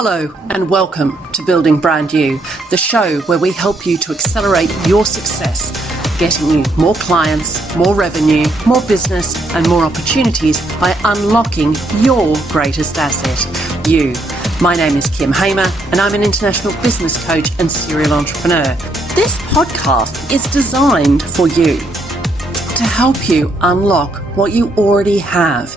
Hello and welcome to Building Brand You, the show where we help you to accelerate your success, getting you more clients, more revenue, more business and more opportunities by unlocking your greatest asset, you. My name is Kim Hamer and I'm an international business coach and serial entrepreneur. This podcast is designed for you to help you unlock what you already have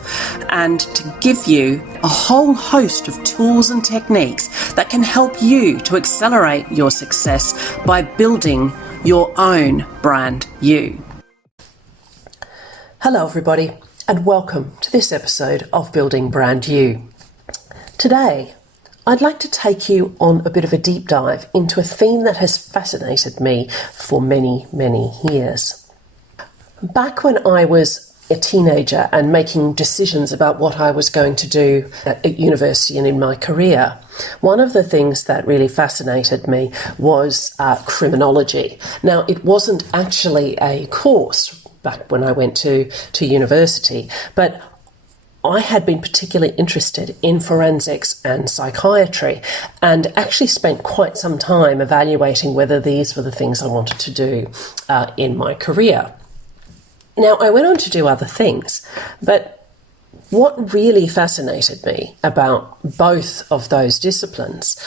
and to give you a whole host of tools and techniques that can help you to accelerate your success by building your own brand you. Hello everybody and welcome to this episode of Building Brand You. Today I'd like to take you on a bit of a deep dive into a theme that has fascinated me for many years. Back when I was a teenager and making decisions about what I was going to do at university and in my career, one of the things that really fascinated me was criminology. Now, it wasn't actually a course back when I went to university, but I had been particularly interested in forensics and psychiatry and actually spent quite some time evaluating whether these were the things I wanted to do in my career. Now, I went on to do other things, but what really fascinated me about both of those disciplines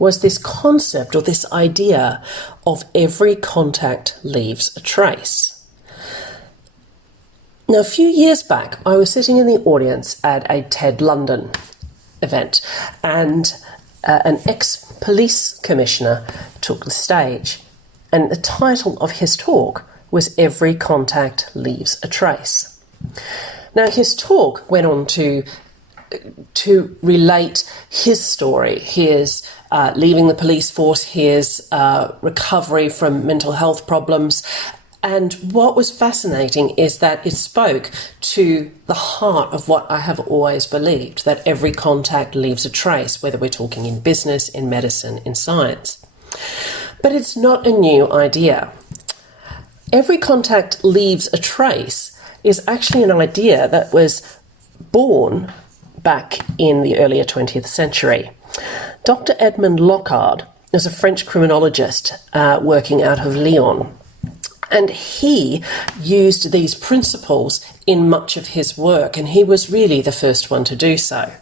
was this concept or this idea of every contact leaves a trace. Now, a few years back, I was sitting in the audience at a TED London event, and an ex-police commissioner took the stage, and the title of his talk was Every Contact Leaves a Trace. Now, his talk went on to relate his story, his leaving the police force, his recovery from mental health problems. And what was fascinating is that it spoke to the heart of what I have always believed, that every contact leaves a trace, whether we're talking in business, in medicine, in science. But it's not a new idea. Every contact leaves a trace is actually an idea that was born back in the earlier 20th century. Dr. Edmond Locard is a French criminologist working out of Lyon, and he used these principles in much of his work, and he was really the first one to do so.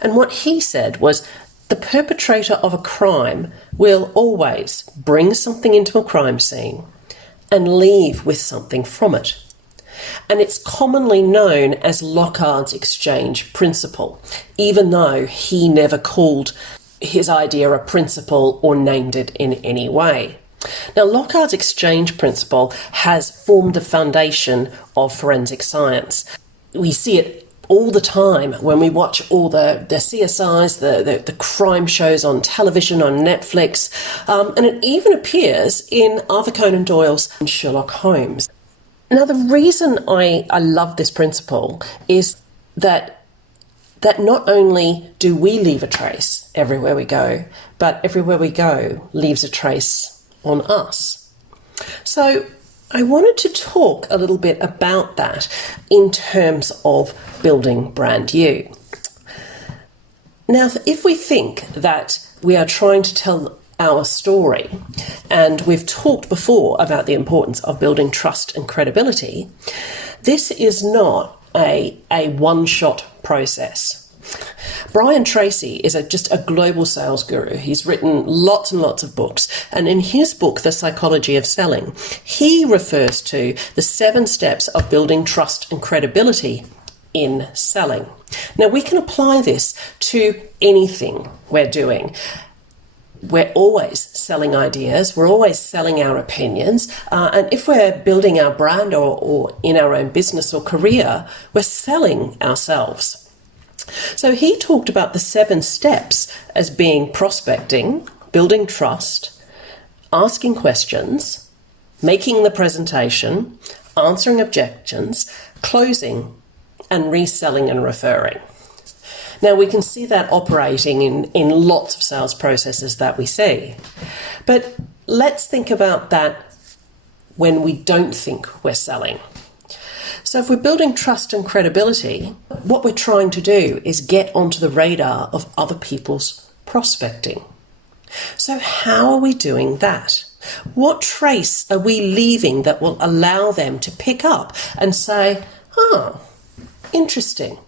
And what he said was, the perpetrator of a crime will always bring something into a crime scene and leave with something from it. And it's commonly known as Locard's exchange principle, even though he never called his idea a principle or named it in any way. Now, Locard's exchange principle has formed the foundation of forensic science. We see it all the time when we watch all the CSIs, the crime shows on television, on Netflix, and it even appears in Arthur Conan Doyle's Sherlock Holmes. Now, the reason I love this principle is that not only do we leave a trace everywhere we go, but everywhere we go leaves a trace on us. So I wanted to talk a little bit about that in terms of building brand you. Now, if we think that we are trying to tell our story, and we've talked before about the importance of building trust and credibility, this is not a one-shot process. Brian Tracy is just a global sales guru. He's written lots and lots of books. And in his book, The Psychology of Selling, he refers to the 7 steps of building trust and credibility in selling. Now, we can apply this to anything we're doing. We're always selling ideas. We're always selling our opinions. And if we're building our brand or in our own business or career, we're selling ourselves. So he talked about the 7 steps as being prospecting, building trust, asking questions, making the presentation, answering objections, closing, and reselling and referring. Now, we can see that operating in lots of sales processes that we see. But let's think about that when we don't think we're selling. So if we're building trust and credibility, what we're trying to do is get onto the radar of other people's prospecting. So how are we doing that? What trace are we leaving that will allow them to pick up and say, oh, interesting,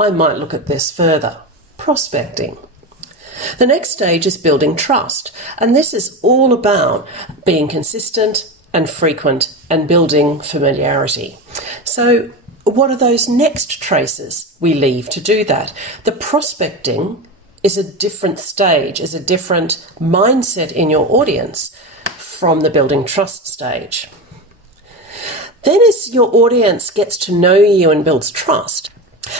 I might look at this further? Prospecting. The next stage is building trust, and this is all about being consistent and frequent and building familiarity. So what are those next traces we leave to do that? The prospecting is a different stage, is a different mindset in your audience from the building trust stage. Then as your audience gets to know you and builds trust,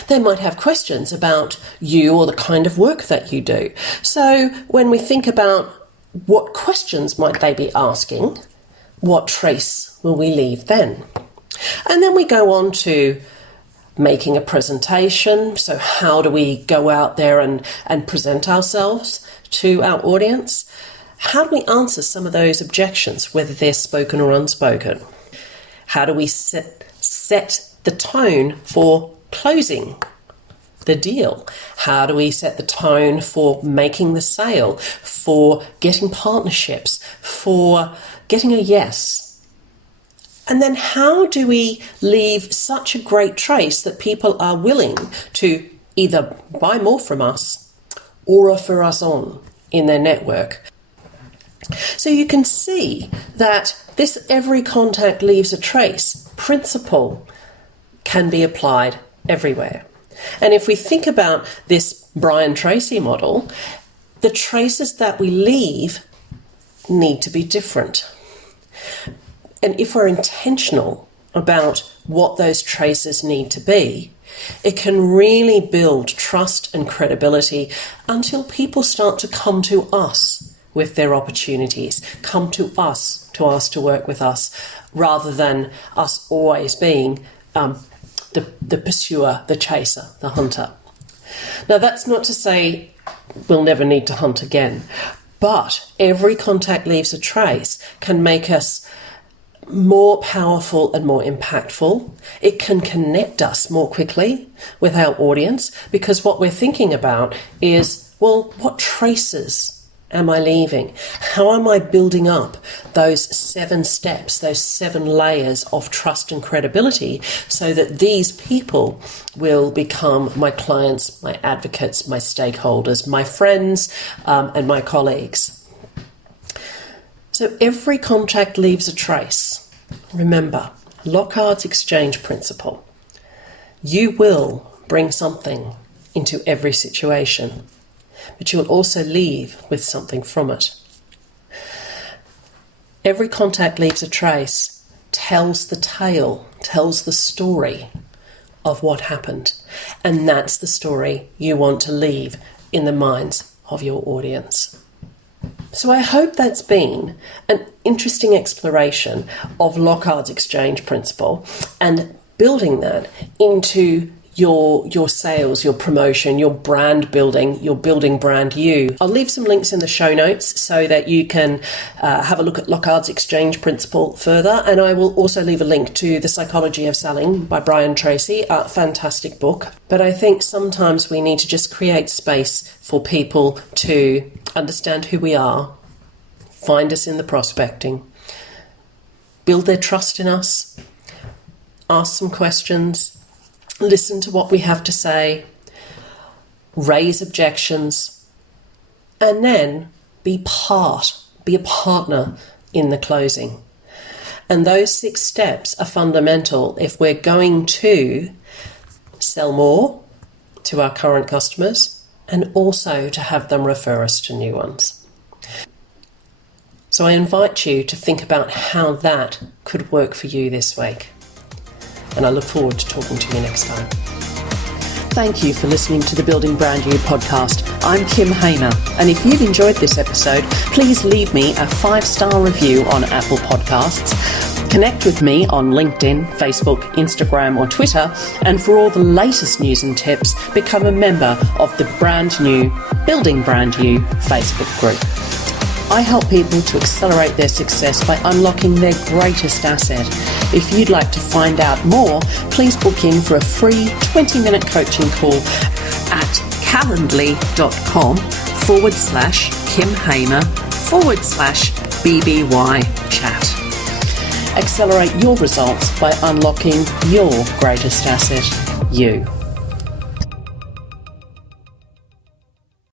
they might have questions about you or the kind of work that you do. So when we think about what questions might they be asking, what trace will we leave then? And then we go on to making a presentation. So how do we go out there and present ourselves to our audience? How do we answer some of those objections, whether they're spoken or unspoken? How do we set the tone for closing the deal? How do we set the tone for making the sale, for getting partnerships, for getting a yes? And then how do we leave such a great trace that people are willing to either buy more from us or refer us on in their network? So you can see that this every contact leaves a trace principle can be applied everywhere. And if we think about this Brian Tracy model, the traces that we leave need to be different. And if we're intentional about what those traces need to be, it can really build trust and credibility until people start to come to us with their opportunities, come to us to ask to work with us, rather than us always being the pursuer, the chaser, the hunter. Now, that's not to say we'll never need to hunt again, but every contact leaves a trace can make us more powerful and more impactful. It can connect us more quickly with our audience, because what we're thinking about is, well, what traces am I leaving? How am I building up those 7 steps, those 7 layers of trust and credibility, so that these people will become my clients, my advocates, my stakeholders, my friends, and my colleagues? So every contact leaves a trace. Remember, Lockhardt's exchange principle. You will bring something into every situation, but you will also leave with something from it. Every contact leaves a trace, tells the tale, tells the story of what happened. And that's the story you want to leave in the minds of your audience. So I hope that's been an interesting exploration of Lockhardt's exchange principle and building that into your sales, your promotion, your brand building, your building brand you. I'll leave some links in the show notes so that you can have a look at Lockhardt's exchange principle further. And I will also leave a link to The Psychology of Selling by Brian Tracy, a fantastic book. But I think sometimes we need to just create space for people to understand who we are, find us in the prospecting, build their trust in us, ask some questions, listen to what we have to say, raise objections, and then be a partner in the closing. And those 6 steps are fundamental if we're going to sell more to our current customers and also to have them refer us to new ones. So I invite you to think about how that could work for you this week. And I look forward to talking to you next time. Thank you for listening to the Building Brand You podcast. I'm Kim Hayner, and if you've enjoyed this episode, please leave me a 5-star review on Apple Podcasts. Connect with me on LinkedIn, Facebook, Instagram, or Twitter, and for all the latest news and tips, become a member of the brand new Building Brand You Facebook group. I help people to accelerate their success by unlocking their greatest asset. If you'd like to find out more, please book in for a free 20-minute coaching call at calendly.com/Kim Hamer/BBY chat. Accelerate your results by unlocking your greatest asset, you.